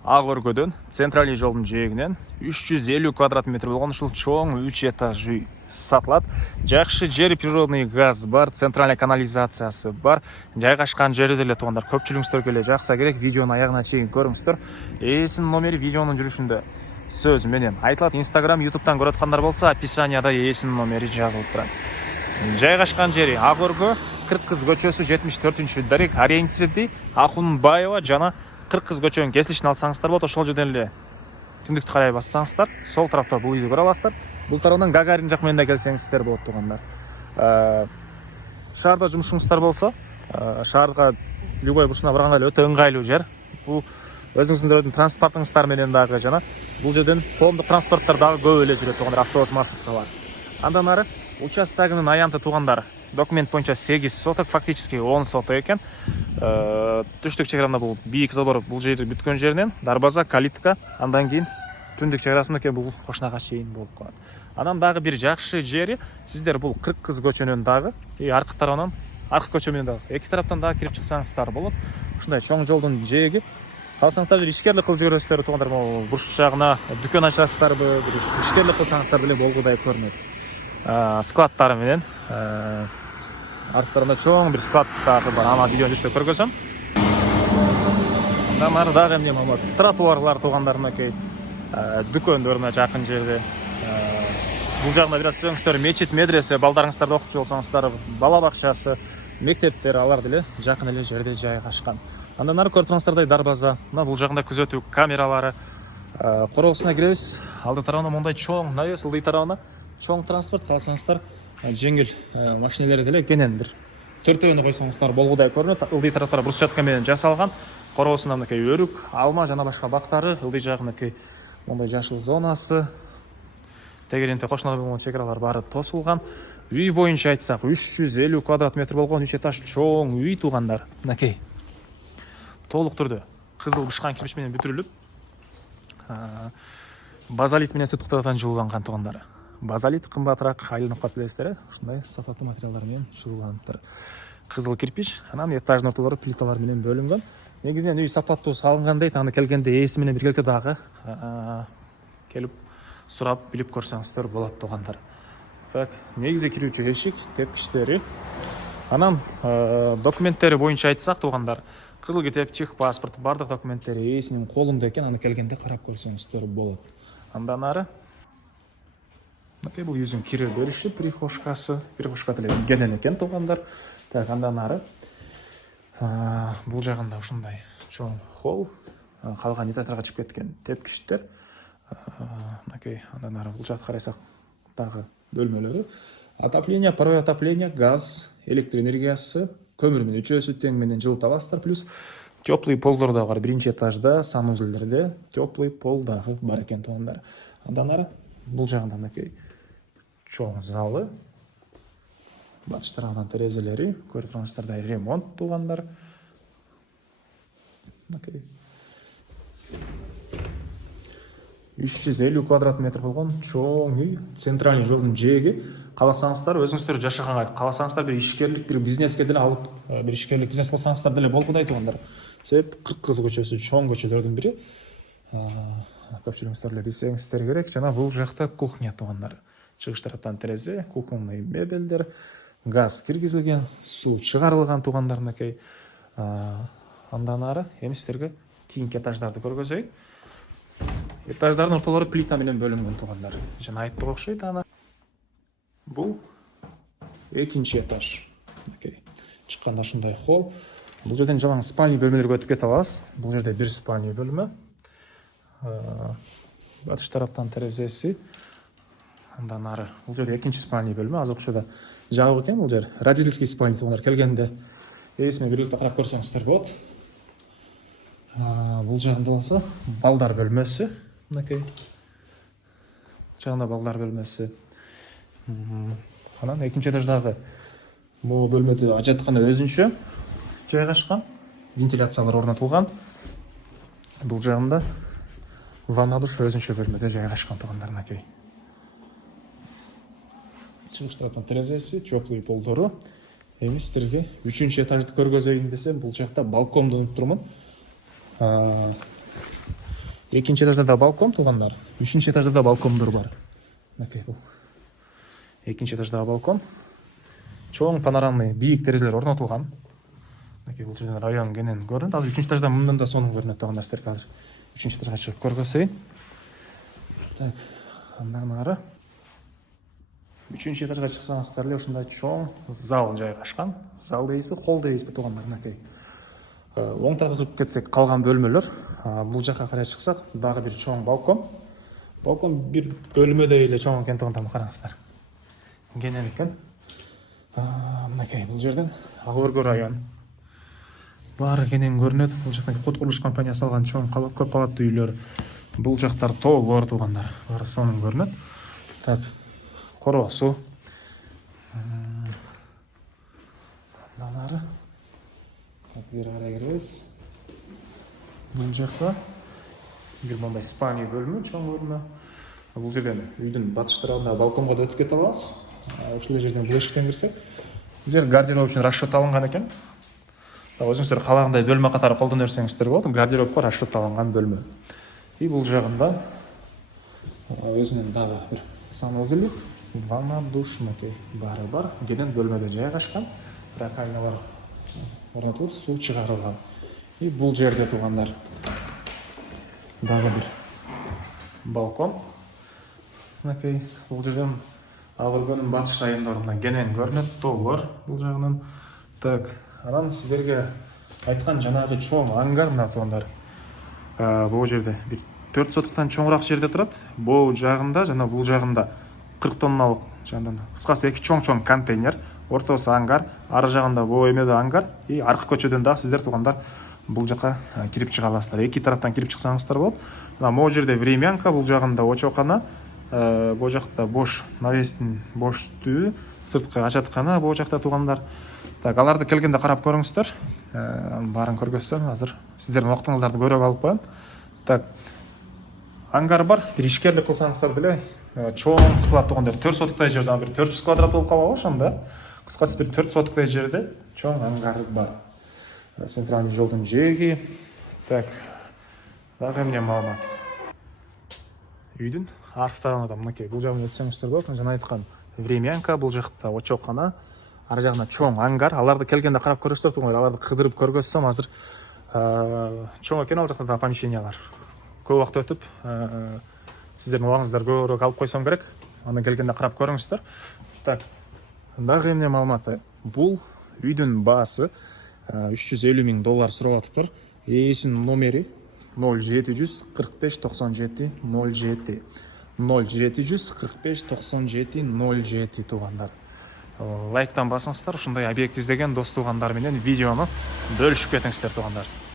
Ак өркөдөн центральный жолдун жээгинен 350 квадрат метр болгон ушул чоң 3 этаж үй сатылат. Жакшы жер, природный газ бар, центральный канализациясы бар. Жайгашкан жери деле туугандар көпчүлүгүңүздөр эле жакса керек. Видеону аягына чейин көрүңүздөр. Ээсинин номери видеонун жүрүшүндө сөз менен айтылат. Instagram, YouTube'дан көрүп аткандар болсо, описанияда ээсинин номери жазылып турат. Жайгашкан жери Ак өркө, Кыркыз көчөсү 74-дарек, ориентирди Акунбаева жана Кыркыз көчөнүн кесилишин алсаңыздар болот. Ошол жерден эле түндүктү карай бассаңыздар, сол тарапта бул үйдү көрө аласыздар. Бул тарабынан Гагарин жак менен да келсеңиздер болот туугандар. Шаарда жумушуңуздар болсо, шаарга любой бурчуна барганга эле өтө ыңгайлуу жер. Бул өзүңүздөрдүн транспортуңуздар менен дагы жана бул жерден коомдук транспорттор дагы көп эле жүрөт туугандар, автобус маршруттары бар. Андан ары участогунун аянты туугандар документ боюнча 8 соток, фактически 10 соток экен. Түштүк чеграсында бул бийик забор, бул жер бүткөн жеринен дарбаза, калитка, андан кийин түндүк чеграсында бул кошунага чейин болуп калат. Анан дагы бир жакшы жери, сиздер бул Кыркыз көчөнүн дагы аркы тарабынан, аркы көчө менен дагы эки тараптан дагы кирип чыксаңыздар болот. Ушундай чоң жолдун жээги. Калсаңыздар ишкерлик кылып жүрөсүздөр туугандар, могу бурч жагына дүкөн ачасыздарбы, бир ишкерлик кылсаңыздар деле болгудай көрүнөт. Складтары менен арттарында чоң бир склад дагы бар. Ана видеону жүстө көргөзөм. Андан ары дагы эмне болот? Тротуарлар туугандар мынакей дүкөндөрүнө жакын жерде. Бул жагында бир аз сөңүздөр мечит, медресе, балдарыңыздарды окутчу болсоңуздар, бала бакчасы, мектептер, алар деле жакын эле жерде жайгашкан. Андан ары көрүп тургансыздардай дарбаза, мына бул жагында күзөтүү камералары, короосуна киребиз. Алды тарабында мондай чоң навес, ылдый тарабына чоң транспорт, калсаңыздар жеңил машиналер деле кенен бир төртөөнү койсоңуздар болгудай көрүнөт. Ылдый тараптар брусчатка менен жасалган. Короосунда мынакей өрүк, алма жана башка бактары, ылдый жагынакей мондай жашыл зонасы, тегеренте кошуналар болгон чегралар баары тосулган. Үй боюнча айтсак 350 квадрат метр болгон 3 этаж чоң үй туугандар. Мынакей толук түрдө кызыл бышкан кирпич менен бүтүрүлүп, базалит менен сыптыктардан жылууланган туугандар. Базалит кымбатыраак айланып калат билесиздер, ушундай сапаттуу материалдар менен жылууланыптыр. Кызыл кирпич, анан этаждын ортолору плиталар менен бөлүнгөн. Негизинен үй сапаттуу салынгандай, аны келгенде ээси менен биргеликте дагы келип сурап билип көрсөңүздөр болот туугандар. Так, негизи кирүүчү эшик, тепкичтери. Анан документтери боюнча айтсак туугандар, кызыл китеп, чих паспорт, бардык документтери ээсинин колунда экен, аны келгенде карап көрсөңүздөр болот. Андан ары мынакей бул үйүнүн кире бөлүшү, прихожкасы, прихожка деле кенен экен туугандар. Так, андан ары бул жагында ушундай чоң холл, калган этаждарга чыгып кеткен тепкичтер. Мынакей андан ары бул жакка карасак дагы бөлмөлөрү. Отопление, паровое отопление, газ, электр энергиясы, көмүр менен үчөөсү тең менен жылыта аласыздар. Плюс теплый полдор да бар. Биринчи этажда, санузелдерде теплый пол дагы бар экен туугандар. Андан ары бул жагында мынакей чоң залы, батыш тарабынан терезелери, көрүп тургансыздардай ремонт туугандар. Мынакей 350 квадрат метр болгон чоң үй, центральный жолдун жээги. Кааласаңыздар өзүңүздөр жашаганга, кааласаңыздар бир ишкерлик, бир бизнеске деле алып, бир ишкерлик бизнес кылсаңыздар деле болгудай туугандар. Себеп Кыркыз көчөсү чоң көчөлөрдүн бири. Көпчүлүгүңүздөр эле билсеңиздер керек. Жана бул жакта кухня туугандар. Чыгыш тараптан терезе, кухонный мебелдер, газ киргизилген, суу чыгарылган туугандар мынакей. Андан ары эми сиздерге кийинки этаждарды көргөзөйүн. Этаждардын ортолору плита менен бөлүнгөн туугандар. Жана айттык окшойт ана. Бул экинчи этаж. Мынакей чыкканда ушундай холл. Бул жерден жалаң спальный бөлмөлөргө өтүп кете аласыз. Бул жерде бир спальный бөлмө. Батыш тараптан терезеси. Андан ары бул жерде экинчи спальный бөлмө. Азыр окшода жабык экен бул жер. Родительский спальный туугандар, келгенде ээсине биргеликте карап көрсөңүздөр болот. Бул жагында болсо балдар бөлмөсү. Мынакей жагында балдар бөлмөсү. Анан экинчи этаждагы бул бөлмөдө ажаткана өзүнчө жайгашкан, вентиляциялар орнотулган. Бул жагында ванна душ өзүнчө бөлмөдө жайгашкан туугандар мынакей. Чыгыш тараптан терезеси, теплый полдору. Эми сиздерге 3-чү этажды көргөзөйүн десем, бул жакта балкондон турмун. Экинчи этажда да балкон туугандар. Үчүнчү этажда да балкондор бар. Мынакей бул. Экинчи этаждагы балкон. Чоң панорамный бийик терезелер орнотулган. Мынакей бул жерден район кенен көрүнөт. Азыр үчүнчү этажда мындан да сонун көрүнөт туугандар. Сиздерге азыр үчүнчү этажга чыгып көргөзөйүн. Так, андан ары үчүнчү этажга чыксаңыздар эле ушундай чоң зал жайгашкан. Зал дейбизби, холл дейбизби туугандар, мынакей. Оң тарапка туруп кетсек калган бөлмөлөр. Бул жакка карай чыксак дагы бир чоң балкон. Балкон бир бөлмөдөй эле чоң экен туугандар, караңыздар. Кенен экен. Мынакей бул жерден ак өргө район. Баары кенен көрүнөт. Бул жакта код курулуш компаниясы алган чоң көп кабаттуу үйлөр. Бул жактар тоолор туугандар. Баары сонун көрүнөт. Так, короосу. Андан ары бери карай киребиз. Бул жакта бир мындай спальня бөлмө, чоң бөлмө. Бул жерден үйдүн батыш тарабындагы балконго да өтүп кете алабыз. Ушул жерден бул эшиктен кирсек, бул жер гардероб үчүн расчет алынган экен. Өзүңүздөр каалагандай бөлмө катары колдоно берсеңиздер болот. Гардеробко расчет алынган бөлмө. И бул жагында өзүнүн дагы бир санузел, ванна, душ, мынакей баары бар. Кенен бөлмөдө жайгашкан. Ракайналар орнотулуп, суу чыгарылган. И бул жерде туугандар дагы бир балкон. Мынакей бул жерден ак өргөнүн батыш райондорунан кенен көрүнөт, тоолор бул жагынан. Так, анан сиздерге айткан жанагы чоң ангар мына туугандар. Бул жерде бир 4 сотуктан чоңураак жерде турат. Бул жагында жана бул жагында 40 тонналык жандан. Кыскасы эки чоң контейнер, ортосу ангар, ары жагында бул эмеде ангар. И аркы көчөдөн дагы сиздер туугандар бул жака кирип чыга аласыздар. Эки тараптан кирип чыксаңыздар болот. Мына могу жерде времянка, бул жагында очокана, бул жакта бош навестин бош түбү, сырткы ачаткана бул жакта туугандар. Так, аларды келгенде карап көрүңүздөр. Баарын көргөзсөм, азыр сиздердин убактыңыздарды көрө алып коем. Так, ангар бар, бир ишкерлик кылсаңыздар деле, чоң склад туугандар, 4 сотуктай жерде, бир 400 квадрат болуп калабы ошондо. Кыскасы бир 4 сотуктай жерде чоң ангар бар. Центральный жолдун жээги. Так, дагы эмне маалымат. Үйдүн астарында мынакей бул жагын өтсөңүздөр болот. Жана айткан времянка, бул жакта очокана, ары жагында чоң ангар. Аларды келгенде карап көрөсүздөр туугандар. Аларды кыдырып көргөзсөм, азыр чоң экен ал жакта да помещениялар. Көп убакыт өтүп, сиздердин убагыңыздар көбүрөөк алып койсом керек. Аны келгенде карап көрүңүздөр. Так, дагы эмне маалыматы. Бул үйдүн баасы $350 000 сурап атыптыр. Ээсинин номери 0745 97 07 0745 97 07 туугандар. Лайктан басыңыздар, ушундай объект издеген дос туугандар менен видеону бөлүшүп кетиңиздер туугандар.